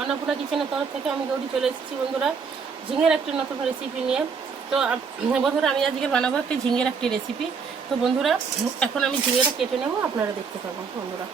অন্নপূর্ণা কিচেনের তরফ থেকে আমি দৌড়ি চলে এসেছি বন্ধুরা। ঝিঙের একটি নতুন রেসিপি নিয়ে। তো বন্ধুরা, আমি আজকে বানাবো একটা ঝিঙের একটি রেসিপি তো বন্ধুরা, এখন আমি ঝিঙেটা কেটে নেব, আপনারা দেখতে পাবেন বন্ধুরা।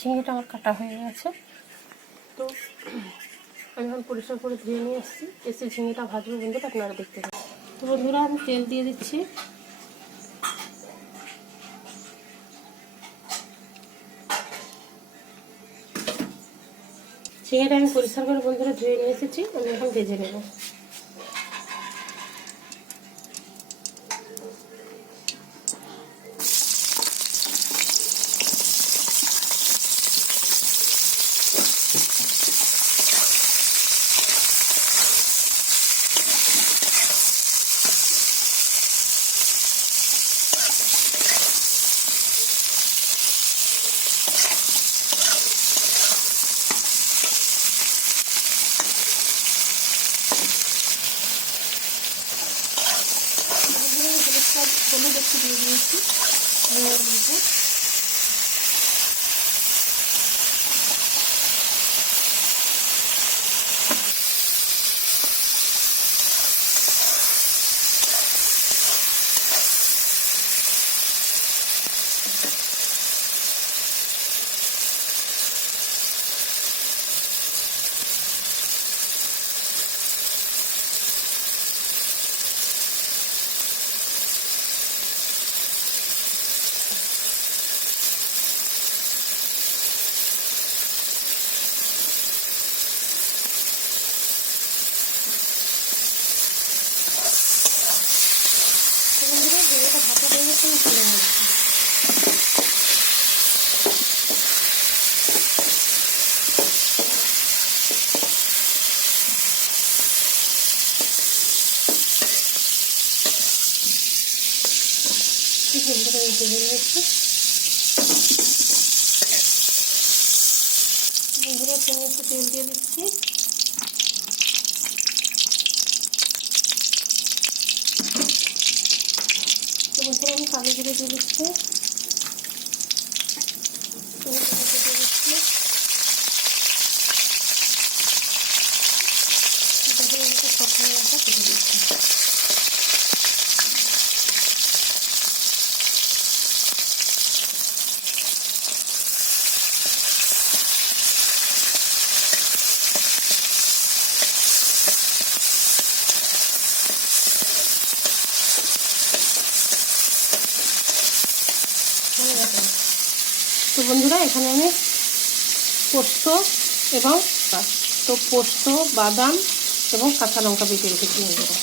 ঝিঙেটা আমার কাটা হয়ে গেছে। তো আমি এখন পরিষ্কার করে ধুয়ে নিয়ে এসেছি। এসে ঝিঙেটা ভাজবো বন্ধুরা, আপনারা দেখতে পাবেন তো বন্ধুরা, আমি তেল দিয়ে দিচ্ছি। ঝিঙেটা আমি পরিষ্কার করে বন্ধুরা ধুয়ে নিয়ে এসেছি। আমি এখন ভেজে নেব। বন্ধুরা তুমি একটু তেল দিয়ে দিচ্ছি। আমি কালো জিরে দিয়ে দিচ্ছি তুমি টমেটো দিয়ে দিচ্ছি তারপরে এটা শুকনো লঙ্কা কেটে দিচ্ছি তো বন্ধুরা, এখানে আমি পোস্ত এবং তো পোস্ত, বাদাম এবং কাঁচা লঙ্কা বেটে রেখেছি বন্ধুরা।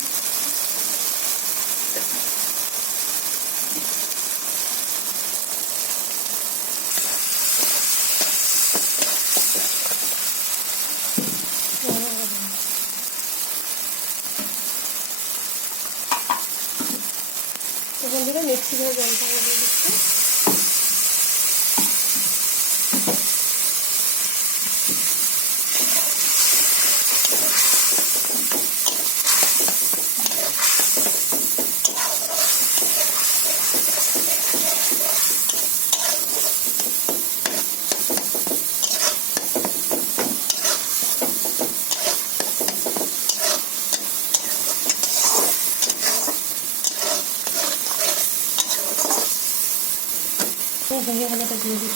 失礼します。দিয়ে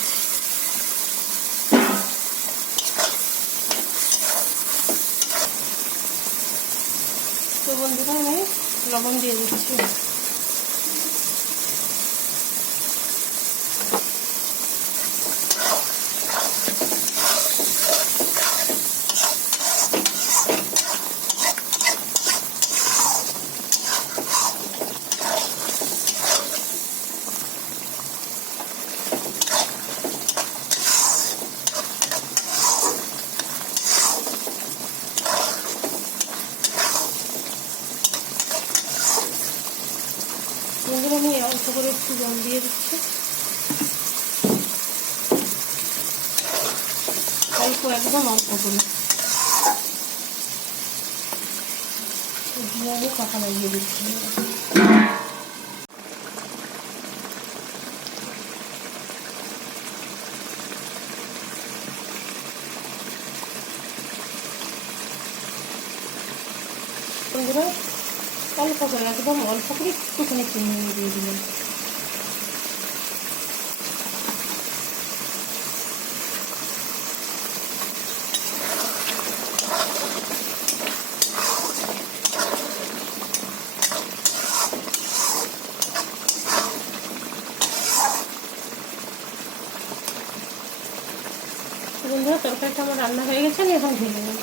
তো বন্ধুরা আমি লবণ দিয়ে দিচ্ছি বন্ধুরা আমি অল্প করে একটু জল দিয়ে দিচ্ছি অল্প, একদম অল্প করে। আমি কাঁচা লাগিয়ে দিচ্ছি। অল্প করে, একদম অল্প করে একটুখানি চিনি দিয়ে দিলাম। বন্ধুরা, তরকারিটা আমার রান্না হয়ে গেছে, আমি এখন ঢেলে নেব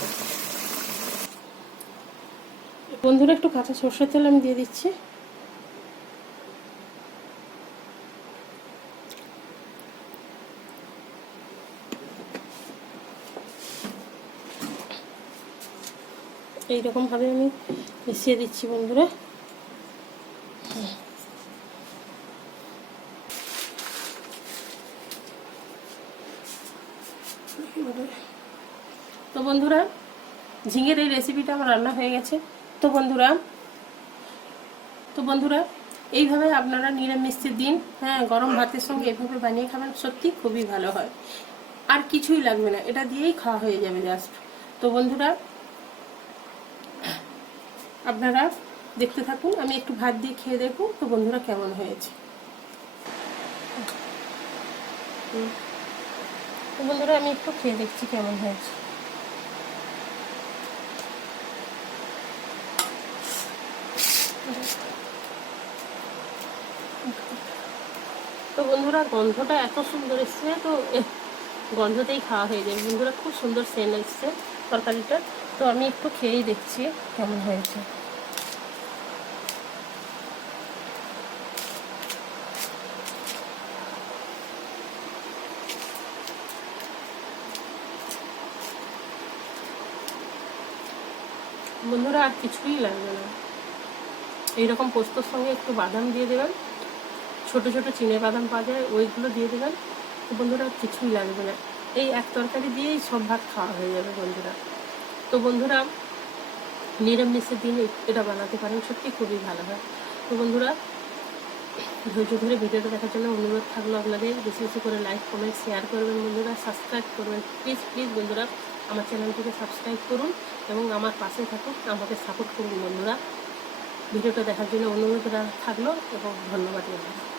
বন্ধুরা, একটু কাঁচা সর্ষের তেল আমি দিয়ে দিচ্ছি। এইরকম ভাবে আমি মিশিয়ে দিচ্ছি বন্ধুরা তো বন্ধুরা ঝিঙের এই রেসিপিটা আমার রান্না হয়ে গেছে। তো বন্ধুরা তো বন্ধুরা, এইভাবে আপনারা নিরামিষের দিন হ্যাঁ গরম ভাতের সঙ্গে এভাবে বানিয়ে খাবেন, সত্যি খুবই ভালো হয়। আর কিছুই লাগবে না, এটা দিয়েই খাওয়া হয়ে যাবে জাস্ট তো বন্ধুরা, আপনারা দেখতে থাকুন, আমি একটু ভাত দিয়ে খেয়ে দেখুন তো বন্ধুরা কেমন হয়েছে। তো বন্ধুরা, আমি একটু খেয়ে দেখছি কেমন হয়েছে। বন্ধুরা, গন্ধটা এত সুন্দর এসছে, তো গন্ধতেই খাওয়া হয়ে যাবে। বন্ধুরা, খুব সুন্দর সেন্ট এসছে তরকারিটা। তো আমি একটু খেয়েই দেখছি কেমন হয়েছে। বন্ধুরা, আর কিছুই লাগবে না। এইরকম পোস্তর সঙ্গে একটু বাদাম দিয়ে দেবেন। ছোট ছোট চিনে বাদাম পাওয়া যায়, ওইগুলো দিয়ে দেবেন। তো বন্ধুরা, কিছুই লাগবে না। এই এক তরকারি দিয়েই সব ভাত খাওয়া হয়ে যাবে বন্ধুরা। তো বন্ধুরা, নিরামিষের দিন এটা বানাতে পারেন, সত্যি খুবই ভালো হয়। তো বন্ধুরা, ধৈর্য ধরে ভিডিওটা দেখার জন্য অনুরোধ থাকল আপনাদের। বেশি বেশি করে লাইক, কমেন্ট, শেয়ার করবেন বন্ধুরা, সাবস্ক্রাইব করবেন। প্লিজ প্লিজ বন্ধুরা, আমার চ্যানেলটিকে সাবস্ক্রাইব করুন এবং আমার পাশে থাকুন, আমাকে সাপোর্ট করুন বন্ধুরা। ভিডিওটা দেখার জন্য অনুরোধ থাকল এবং ধন্যবাদ বন্ধুরা।